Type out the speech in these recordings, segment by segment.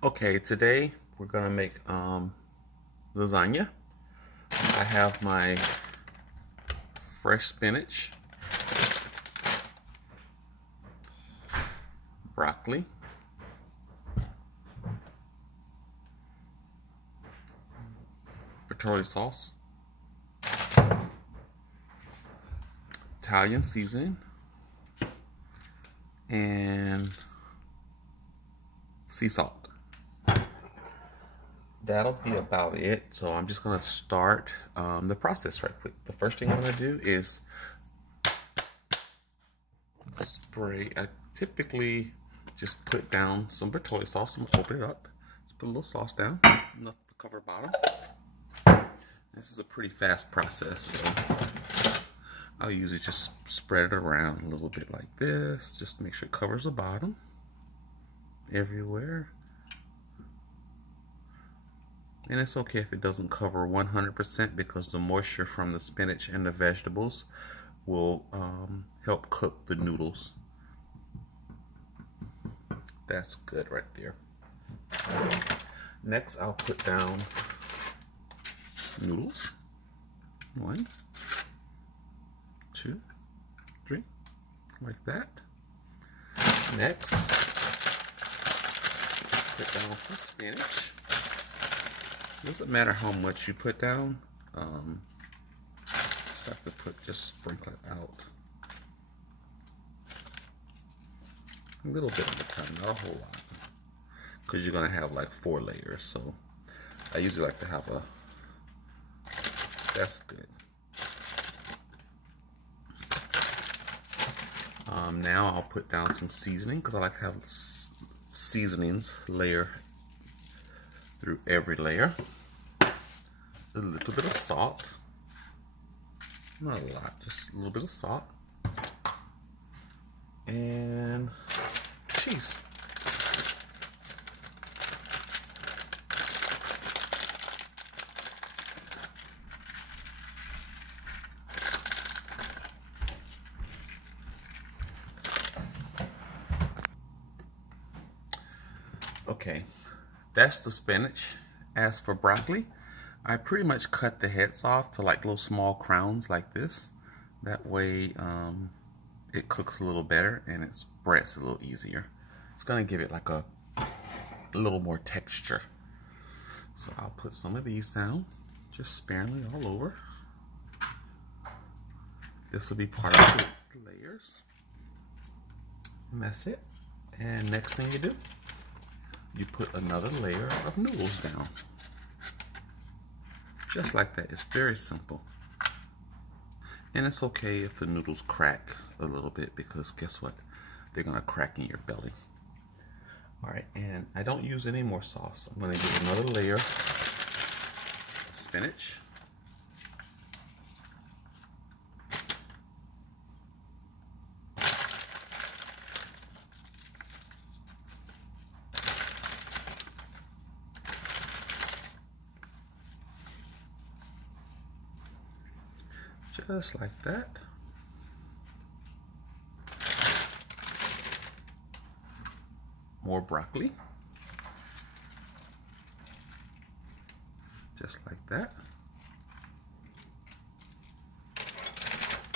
Okay, today we're gonna make lasagna. I have my fresh spinach, broccoli, petroleum sauce, Italian seasoning, and sea salt. That'll be about it. So I'm just gonna start the process right quick. The first thing I'm gonna do is spray. I typically just put down some petroleum sauce. I'm gonna open it up. Just put a little sauce down, enough to cover bottom. This is a pretty fast process, so I'll usually just spread it around a little bit like this, just to make sure it covers the bottom everywhere. And it's okay if it doesn't cover 100% because the moisture from the spinach and the vegetables will help cook the noodles. That's good right there. Next, I'll put down noodles. 1, 2, 3, like that. Next, put down some spinach. Doesn't matter how much you put down. Just have to just sprinkle it out. A little bit at a time, not a whole lot. Because you're gonna have like 4 layers, so I usually like to have that's good. Now I'll put down some seasoning because I like to have seasonings layer through every layer. A little bit of salt. Not a lot, just a little bit of salt. And cheese. Okay, that's the spinach. As for broccoli, I pretty much cut the heads off to like little small crowns like this. That way it cooks a little better and it spreads a little easier. It's gonna give it like a little more texture. So I'll put some of these down, just sparingly all over. This will be part of the layers. And that's it. And next thing you do, you put another layer of noodles down. Just like that. It's very simple. And it's okay if the noodles crack a little bit because guess what? They're gonna crack in your belly. Alright, and I don't use any more sauce. I'm gonna give another layer of spinach. Just like that. More broccoli. Just like that.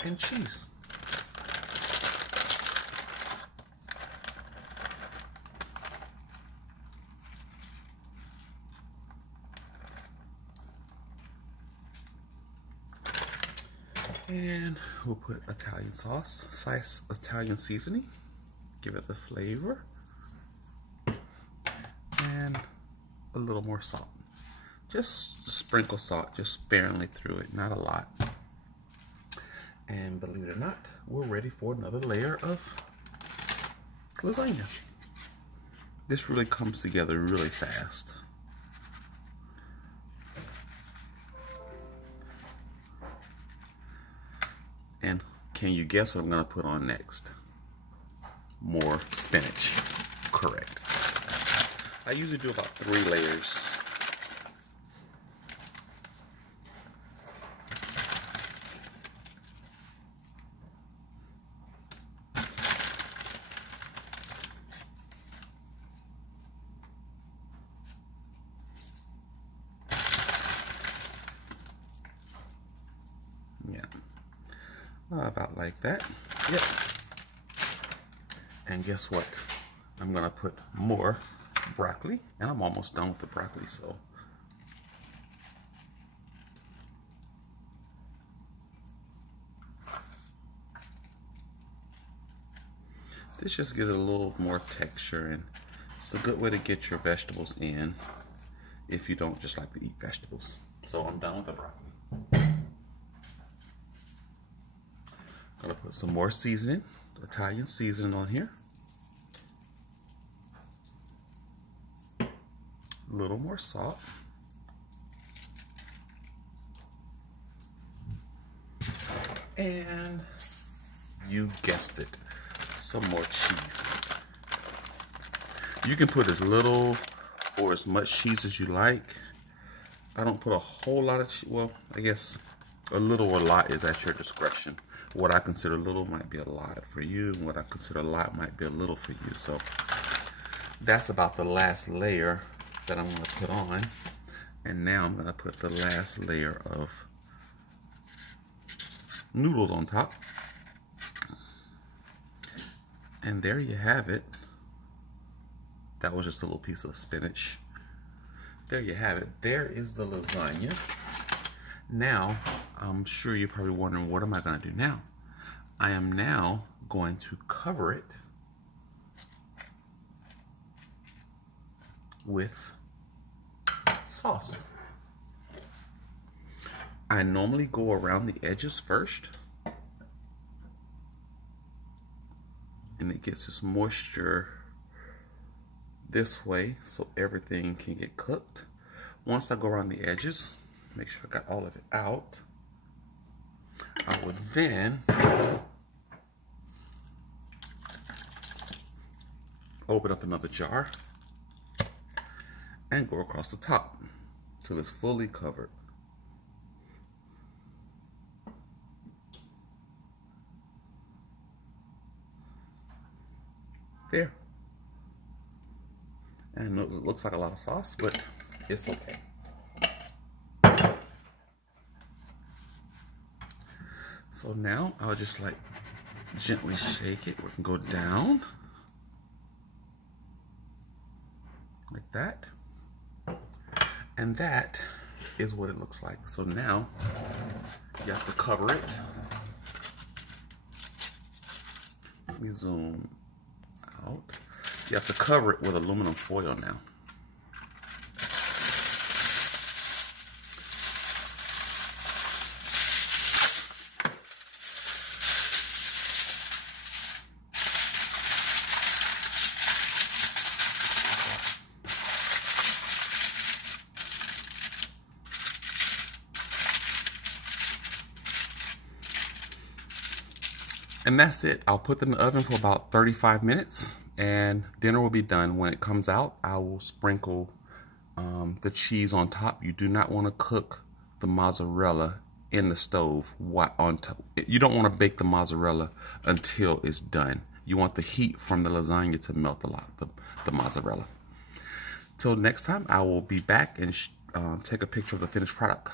And cheese. And we'll put Italian sauce, Italian seasoning, give it the flavor, and a little more salt. Just sprinkle salt, just sparingly through it, not a lot. And believe it or not, we're ready for another layer of lasagna. This really comes together really fast. And can you guess what I'm gonna put on next? More spinach. Correct. I usually do about 3 layers. About like that. Yep. And guess what? I'm gonna put more broccoli, and I'm almost done with the broccoli, so. This just gives it a little more texture, and it's a good way to get your vegetables in if you don't just like to eat vegetables. So I'm done with the broccoli. I'm gonna put some more seasoning, Italian seasoning on here. A little more salt. And you guessed it, some more cheese. You can put as little or as much cheese as you like. I don't put a whole lot of cheese. Well, I guess a little or a lot is at your discretion. What I consider little might be a lot for you, and what I consider a lot might be a little for you. So that's about the last layer that I'm going to put on. And now I'm going to put the last layer of noodles on top. And there you have it. That was just a little piece of spinach. There you have it. There is the lasagna. Now, I'm sure you're probably wondering, what am I going to do now? I am now going to cover it with sauce. I normally go around the edges first, and it gets this moisture this way so everything can get cooked. Once I go around the edges, make sure I got all of it out, I would then open up another jar and go across the top till it's fully covered. There. And it looks like a lot of sauce, but it's okay. So now I'll just like gently shake it. We can go down like that. And that is what it looks like. So now you have to cover it. Let me zoom out. You have to cover it with aluminum foil now. And that's it. I'll put them in the oven for about 35 minutes and dinner will be done. When it comes out, I will sprinkle the cheese on top. You do not want to cook the mozzarella in the stove on top. You don't want to bake the mozzarella until it's done. You want the heat from the lasagna to melt the mozzarella. Till next time, I will be back and take a picture of the finished product.